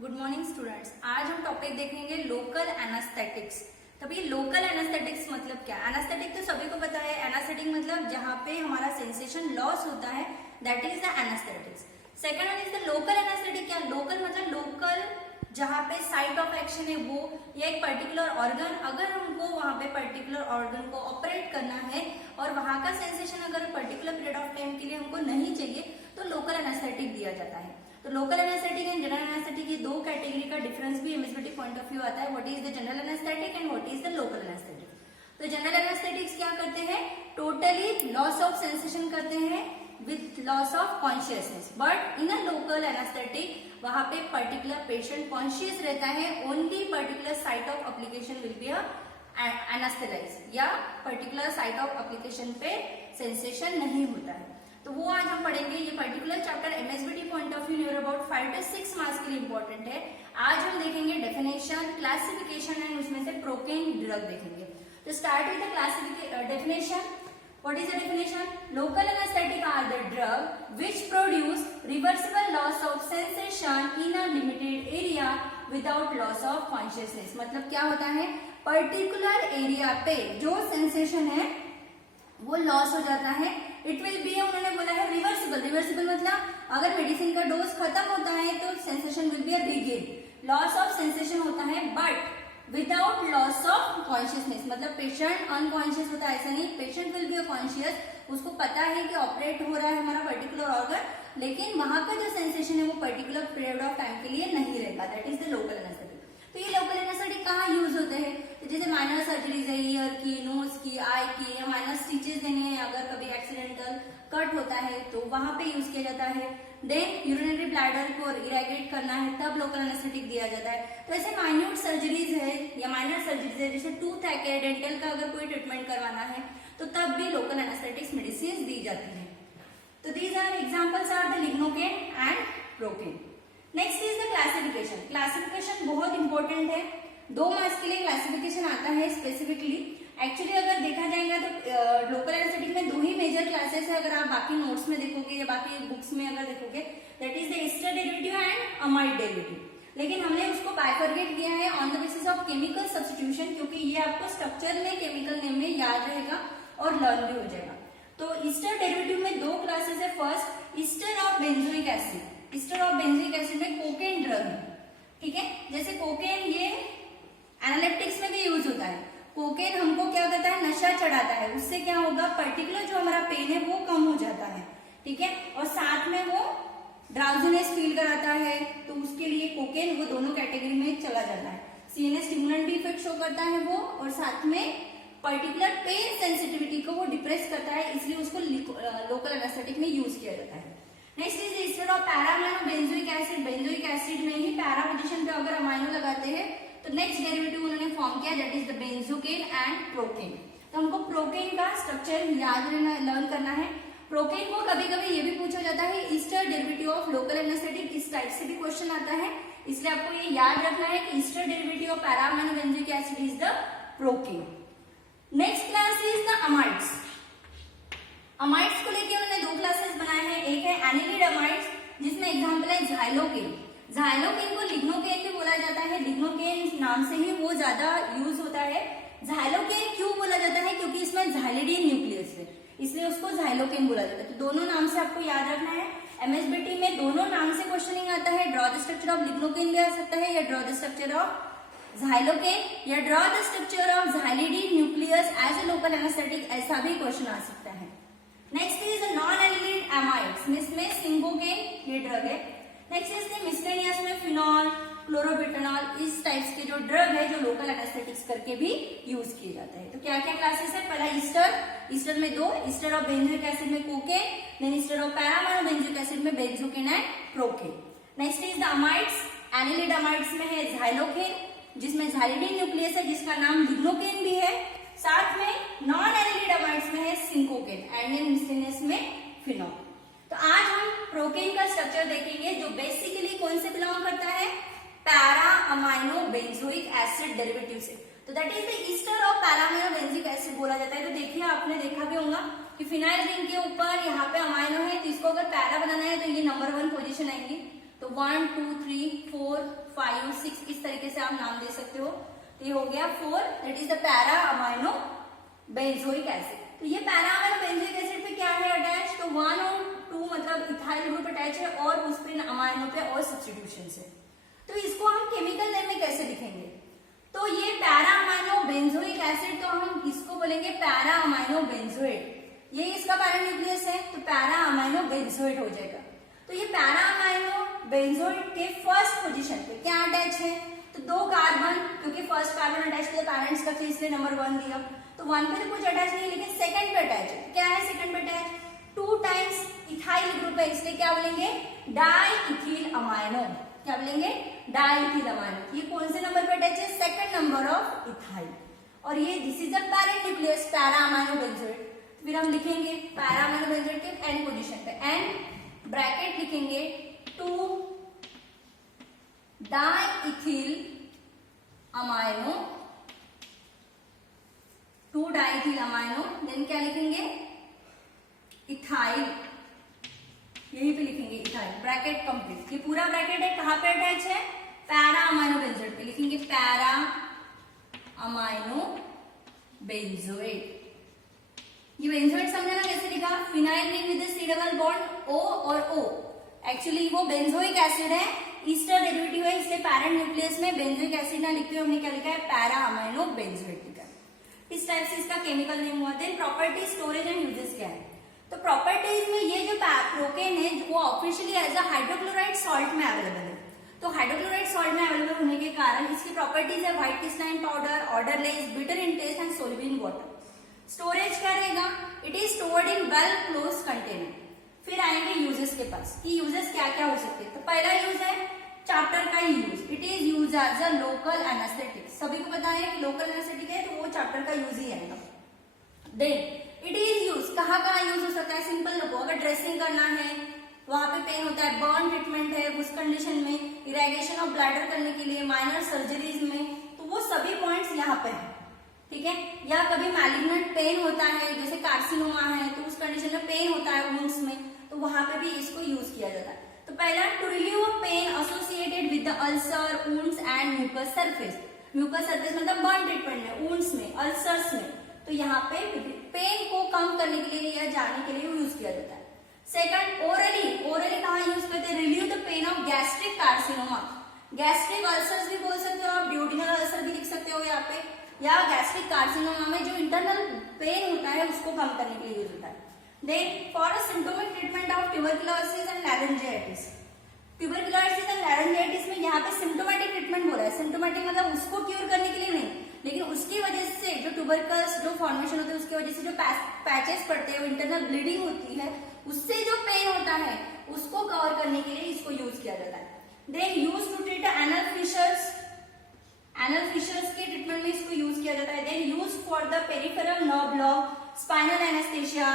Good morning students. आज हम topic देखेंगे लोकल एनास्थेटिक्स। तब ये लोकल एनास्थेटिक्स मतलब क्या? एनास्थेटिक तो सभी को पता है। एनास्थेटिक मतलब जहाँ पे हमारा सेंसेशन लॉस होता है, that is the anaesthetics. Second one is the local anaesthetic. क्या लोकल मतलब लोकल जहाँ पे साइट ऑफ एक्शन है वो, या एक पर्टिकुलर ऑर्गन, अगर हमको वहाँ पे पर्टिकुलर ऑर्गन को ऑपरेट करना है और वहाँ का सेंसेशन अगर पर्टिकुलर पीरियड ऑफ टाइम के लिए हमको नहीं चाहिए तो लोकल एनास्थेटिक दिया जाता है। तो local anaesthetic and general anaesthetic ये दो कैटेगरी का डिफरेंस भी एमएसबीटी पॉइंट ऑफ व्यू आता है। What is the general anaesthetic and what is the local anaesthetic. तो जनरल एनास्थेटिक्स क्या करते हैं? टोटली लॉस ऑफ सेंसेशन करते हैं with loss of consciousness. But in a local anaesthetic वहां पे पर्टिकुलर पेशेंट कॉन्शियस रहता है, only particular site of application will be anaesthetize, या पर्टिकुलर साइट ऑफ एप्लीकेशन पे सेंसेशन नहीं होता है। तो वो आज हम पढ़ेंगे। ये particular chapter MSBT point of view near about 5 to 6 marks के लिए इंपॉर्टेंट है। आज हम देखेंगे डेफिनेशन, क्लासिफिकेशन एंड उसमें से प्रोकेन ड्रग देखेंगे। तो start with the classification definition. What is the definition? Local anesthetic are the drug which produce reversible loss of sensation in a limited area without loss of consciousness। मतलब क्या होता है? Particular area पे जो sensation है वो loss हो जाता है। इट विल बी, उन्होंने बोला है रिवर्सिबल। रिवर्सिबल मतलब अगर मेडिसिन का डोज खत्म होता है तो sensation will be a regain. Loss of sensation होता है but without loss of consciousness. मतलब पेशेंट अनकॉन्शियस होता है ऐसा नहीं, पेशेंट विल बी कॉन्शियस। उसको पता है कि ऑपरेट हो रहा है हमारा पर्टिकुलर ऑर्गन, लेकिन वहां का जो सेंसेशन है वो पर्टिकुलर पीरियड ऑफ टाइम के लिए नहीं रहेगा। That is the local anaesthetic. तो ये लोकल एनास्थेटिक कहाँ यूज होते हैं? तो जैसे माइनर सर्जरीज है, ईयर की, नोज की, आई की, या माइनर स्टिचेस देने हैं, अगर कभी एक्सीडेंटल कट होता है तो वहां पे यूज किया जाता है। देन यूरिनरी ब्लैडर को इरेगेट करना है तब लोकल एनास्थेटिक दिया जाता है। तो ऐसे माइन्यूट सर्जरीज है या माइनर सर्जरीज है, जैसे टूथ है, डेंटल का अगर कोई ट्रीटमेंट करवाना है तो तब भी लोकल एनास्थेटिक्स मेडिसिन दी जाती है। तो these are examples are the lignocaine and procaine. Next is the classification. Classification बहुत इंपॉर्टेंट है। 2 मार्क्स के लिए क्लासिफिकेशन आता है स्पेसिफिकली। एक्चुअली अगर देखा जाएगा तो लोकल एनास्थेटिक में 2 ही मेजर क्लासेस है। अगर आप बाकी नोट्स में देखोगे या बाकी बुक्स में अगर देखोगे, that is the ester derivative and amide derivative. लेकिन हमने उसको बाइफरगेट किया है on the basis of chemical substitution, क्योंकि ये आपको स्ट्रक्चर में केमिकल नेम में याद रहेगा और लर्न भी हो जाएगा। तो ईस्टर डेरिवेटिव में 2 क्लासेस है। First, Easter of benzoic acid. Easter of benzoic acid में कोकेन ड्रग है, ठीक है। जैसे कोकेन ये एनालिप्टिक्स में भी यूज होता है। कोकेन हमको क्या करता है? नशा चढ़ाता है। उससे क्या होगा? पर्टिकुलर जो हमारा पेन है वो कम हो जाता है, ठीक है। और साथ में वो ड्राउजीनेस फील कराता है, तो उसके लिए कोकेन वो दोनों कैटेगरी में चला जाता है। सीएनएस स्टिमुलेंट भी इफेक्ट शो करता है वो, और साथ में पर्टिकुलर पेन सेंसिटिविटी को वो डिप्रेस करता है, इसलिए उसको लोकल एनास्थेटिक में यूज किया जाता है। Next is instead of paraamino benzoic acid. Benzoic acid में ही पैरा पोजीशन पे अगर अमाइनो लगाते हैं तो नेक्स्ट डेरिवेटिव उन्होंने फॉर्म किया, that is the benzocaine and procaine. तो हमको प्रोकेन का स्ट्रक्चर याद लर्न करना है। प्रोकेन को कभी कभी ये भी पूछा जाता है ester derivative of local anaesthetic. इस टाइप से भी क्वेश्चन आता है, इसलिए आपको ये याद रखना है कि Easter derivative of paraamino benzoic acid is the procaine. Next class is the amides. Amides को लेकर उन्होंने 2 क्लासेस बनाए हैं। एक है एनिलिड अमाइड्स, जिसमें एग्जांपल है झाइलोकेन। झाइलोकेन को लिग्नोकेन भी बोला जाता है। लिग्नोकेन नाम से ही वो ज्यादा यूज होता है। झाइलोकेन क्यों बोला जाता है? क्योंकि इसमें झाइलिडीन न्यूक्लियस है, इसलिए उसको झाइलोकेन बोला जाता है। तो दोनों नाम से आपको याद रखना है। एमएसबीटी में दोनों नाम से क्वेश्चनिंग आता है। Draw the structure of lignocaine भी आ सकता है, या draw the structure of xylocaine, या draw the structure of xylidine nucleus as a local anaesthetic, ऐसा भी क्वेश्चन आ सकता है। Next is non anilide amides, जिसमें सिंगोकेन ये ड्रग है। नेक्स्ट इज मिसलेनियस में फिनॉल, क्लोरोबिटेनॉल, इस टाइप्स के जो ड्रग है जो लोकल एनास्थेटिक्स करके भी यूज किए जाते हैं। तो क्या क्या क्लासेस है? पहला ईस्टर, ईस्टर में 2, ईस्टर ऑफ बेंजोइक एसिड में cocaine, then ester of paraamino benzoic acid में benzocaine and procaine. Next is the amides. Anilide amides में है झाइलोकेन, जिसमें झाइलिडीन न्यूक्लियस है, जिसका नाम लिग्नोकेन भी है। साथ में नॉन एनिलिड अमाइड्स में है सिंकोकेन, एंड देन मिसलेनियस में फिनॉल। तो आज हम प्रोकेन का स्ट्रक्चर देखेंगे, जो बेसिकली कौन से बिलोंग करता है? Para amino benzoic acid derivative से। तो that is the Easter of paraamino benzoic acid बोला जाता है। तो देखिए, आपने देखा भी होगा कि फिनाइल रिंग के ऊपर यहाँ पे अमाइनो है, तो इसको अगर पैरा बनाना है तो ये नंबर 1 पोजीशन आएंगी। तो 1 2 3 4 आप नाम दे सकते हो। ये हो गया 4, that is the para amino benzoic acid. तो ये पैरा अमाइनो बेंजोइक एसिड पे क्या है अटैच, तो 1 और 2 मतलब इथाइल ग्रुप अटैच है और उस पे अमाइनो पे और सब्स्टिट्यूशन है। तो इसको हम केमिकल नेम में कैसे लिखेंगे, तो ये पैरा अमाइनो बेंजोइक एसिड, तो हम इसको बोलेंगे पैरा अमाइनो बेंजोएट। ये इसका पैरा न्यूक्लियस है, तो पैरा अमाइनो बेंजोएट हो जाएगा। तो ये पैरा अमाइनो बेंजोएट के फर्स्ट पोजीशन पे क्या अटैच है, तो 2 कार्बन, क्योंकि फर्स्ट कार्बन अटैच किया पैरेंट्स का, इसलिए नंबर 1 दिया। तो 1 पे तो कुछ अटैच नहीं, लेकिन सेकंड पे अटैच है। क्या है सेकंड पे अटैच, 2 टाइम्स इथाइल ग्रुप है, इसलिए क्या बोलेंगे डाइइथिल अमाइनो। क्या बोलेंगे डाइइथिल अमाइनो। ये कौन से नंबर पे अटैच है, सेकंड नंबर ऑफ इथाइल। और ये this is the parent nucleus para amino benzoate. फिर हम लिखेंगे पैरा अमाइनो बेंजोएट के एन पोजीशन पे, एन ब्रैकेट लिखेंगे 2 डाइइथिल अमाइनो, 2 डाइइथिल अमाइनो, देन क्या लिखेंगे इथाइल, यहीं पे लिखेंगे इथाइल, ब्रैकेट कंप्लीट। ये पूरा ब्रैकेट है, कहां पे अटैच है, पैरा अमाइनो बेंजोएट पे। लिखेंगे पैरा अमाइनो बेंजोएट। ये बेंजोएट समझना कैसे लिखा, phenyl ring with C double bond O और O। एक्चुअली वो बेंजोइक एसिड है, ईस्टर डेरिवेटिव है, इसलिए पैरेंट न्यूक्लियस में बेंजोइक एसिड ना लिखते हुए हमने क्या लिखा है, पैरा अमाइनो बेंजोएट लिखा है। इस टाइप से इसका केमिकल नेम हुआ। Then property, storage and uses क्या है, तो प्रॉपर्टीज में ये जो प्रोपेन है वो officially as a hydrochloride salt में अवेलेबल है। तो हाइड्रोक्लोराइड सॉल्ट में अवेलेबल होने के कारण इसकी प्रॉपर्टीज है white crystalline powder, odourless, bitter in taste and soluble in water. Storage क्या रहेगा, it is stored in well close container. फिर आएंगे यूजेस के पास कि यूजेस क्या क्या हो सकते हैं। तो पहला यूज है चैप्टर का ही use, it is use as a local anaesthetic. सभी को पता है कि लोकल एनेस्थेटिक है, तो वो चैप्टर का यूज ही आएगा। देन इट इज यूज, कहाँ कहाँ यूज हो सकता है, सिंपल लोगों, अगर ड्रेसिंग करना है, वहां पे पेन होता है, बर्न ट्रीटमेंट है उस कंडीशन में, इरेगेशन ऑफ ब्लैडर करने के लिए, माइनर सर्जरीज में, तो वो सभी पॉइंट्स यहाँ पे है, ठीक है। या कभी मैलिग्नेंट पेन होता है, जैसे कार्सिनोमा है, तो उस कंडीशन में पेन होता है वुंड्स में, तो वहां पे भी इसको यूज किया जाता है। तो पहला, to relieve pain associated with the ulcer, wounds and mucus surface. Mucus surface मतलब बर्न ट्रीटमेंट में, वुंड्स में, अल्सर्स में, तो यहाँ पे पेन को कम करने के लिए या जाने के लिए यूज किया जाता है। सेकंड, ओरली, ओरली कहाँ यूज करते हैं, relieve the pain of gastric carcinoma. Gastric ulcers भी बोल सकते हो आप, ड्यूडिनल अल्सर भी लिख सकते हो यहाँ पे, या गैस्ट्रिक कार्सिनोमा में जो इंटरनल पेन होता है उसको कम करने के लिए यूज होता है। Then for a symptomatic treatment of tuberculosis and laryngitis. Tuberculosis and laryngitis में यहाँ पे सिम्टोमेटिक ट्रीटमेंट बोला है। सिम्टोमेटिक मतलब उसको क्योर करने के लिए नहीं, लेकिन उसकी वजह से जो ट्यूबरकल्स जो फॉर्मेशन होते हैं उसकी वजह से जो पैचेस पड़ते हैं, इंटरनल ब्लीडिंग होती है, उससे जो पेन होता है उसको कवर करने के लिए इसको यूज किया जाता है। Then use to treat anal fissures, anal fissures के ट्रीटमेंट में इसको यूज किया जाता है। Then use for the peripheral nerve block, spinal anaesthesia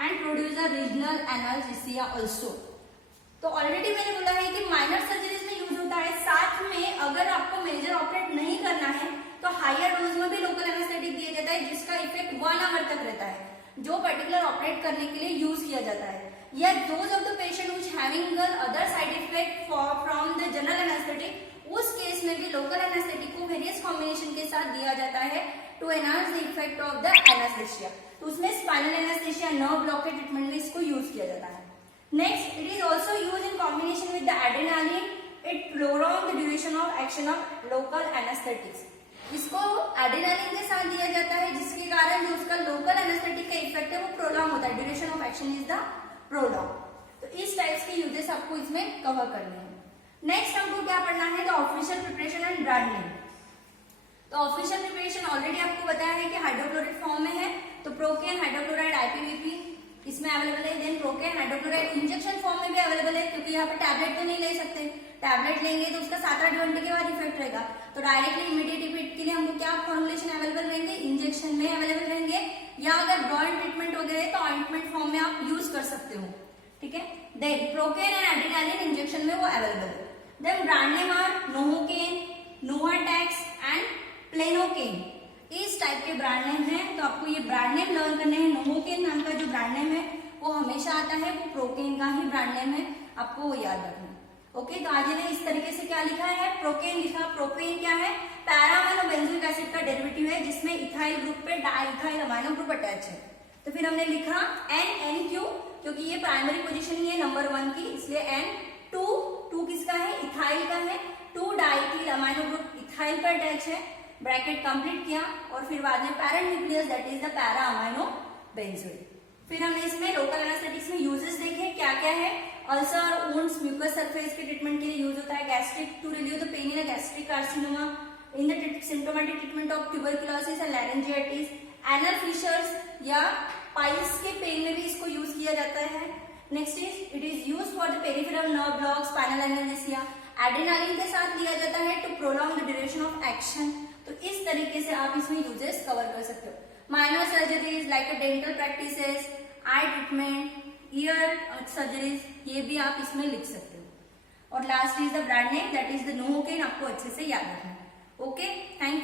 and produce the regional analgesia also. तो ऑलरेडी मैंने बोला है कि माइनर सर्जरीज में यूज होता है, साथ में अगर आपको मेजर ऑपरेट नहीं करना है तो हायर डोज में भी लोकल एनेस्थेटिक दिया जाता है, जिसका इफेक्ट 1 आवर तक रहता है, जो पर्टिकुलर ऑपरेट करने के लिए यूज किया जाता है। या those of the patient which having other side effect from the general anaesthetic, उस केस में भी लोकल एनेस्थेटिक को वेरियस कॉम्बिनेशन के साथ दिया जाता है to enhance the effect of the anaesthesia. तो उसमें स्पाइनल एनेस्थेशिया, नर्व ब्लॉक के ट्रीटमेंट में इसको यूज किया जाता है। Next, it is also use in combination with the adrenaline, it prolong the duration of action of local anaesthetics. इसको adrenaline के साथ दिया जाता है, जिसके कारण जो उसका लोकल एनेस्थेटिक का इफेक्ट है वो प्रोलॉन्ग होता है, duration of action is the prolong. तो इस टाइप्स के यूजेस आपको इसमें कवर करने हैं। नेक्स्ट हमको क्या पढ़ना है, तो official preparation and brand name. तो ऑफिशियल प्रिपरेशन ऑलरेडी आपको बताया है कि हाइड्रोक्लोराइड फॉर्म में है, तो प्रोकेन हाइड्रोक्लोराइड IPVP इसमें अवेलेबल है। Then procaine hydrochloride injection form में भी अवेलेबल है, क्योंकि यहाँ पे टैबलेट तो नहीं ले सकते, टैबलेट लेंगे तो उसका 7-8 घंटे के बाद इफेक्ट रहेगा। तो डायरेक्टली इमीडिएट इफेक्ट के लिए हमको क्या फॉर्मुलेशन अवेलेबल रहेंगे, इंजेक्शन में अवेलेबल रहेंगे, या अगर बर्न ट्रीटमेंट वगैरह तो ऑइंटमेंट फॉर्म में आप यूज कर सकते हो, ठीक है। Then procaine and adrenaline injection में वो अवेलेबल है। Then brand name are Novocaine, Novatex and Planocaine. इस टाइप के ब्रांड नेम है, तो आपको ये ब्रांड नेम लर्न करने हैं। नोवोकेन नाम का जो ब्रांड नेम है वो हमेशा आता है, वो प्रोकेन का ही ब्रांड नेम है, आपको वो याद रखना है। ओके, तो आज ने इस तरीके से क्या लिखा है, प्रोपेन लिखा। प्रोपेन क्या है, पैरा अमाइनो बेंजोइक एसिड का डेरिवेटिव है जिसमें इथाइल ग्रुप पे डाइथाइल अमाइनो ग्रुप अटैच है। तो फिर हमने लिखा एन क्यों, क्योंकि ये प्राइमरी पोजीशन ही है नंबर 1 की, इसलिए एन। टू किसका है, इथाइल का है। 2 डाइथाइल अमाइनो ग्रुप इथाइल पर अटैच है, ब्रैकेट कंप्लीट किया और फिर बाद में parent nucleus that is the para amino benzoic. फिर हमने इसमें लोकल एनेस्थेटिक्स में यूजेस देखे क्या क्या है। अल्सर, वुंड्स, म्यूकस सरफेस के ट्रीटमेंट के लिए यूज होता है। Gastric, to relieve the pain in a gastric carcinoma, in the symptomatic treatment of tuberculosis and laryngitis, anal fissures या पाइल्स के पेन में भी इसको यूज किया जाता है। Next is it is use for the peripheral nerve block, spinal analgesia. Adrenaline के साथ लिया जाता है to prolong the duration of action. तो इस तरीके से आप इसमें यूजेस कवर कर सकते हो। Minor surgeries like dental practices, eye treatment, ear surgeries, ये भी आप इसमें लिख सकते हो। और last is the brand name that is the Novocaine, आपको अच्छे से याद रखना है। Okay, thank you.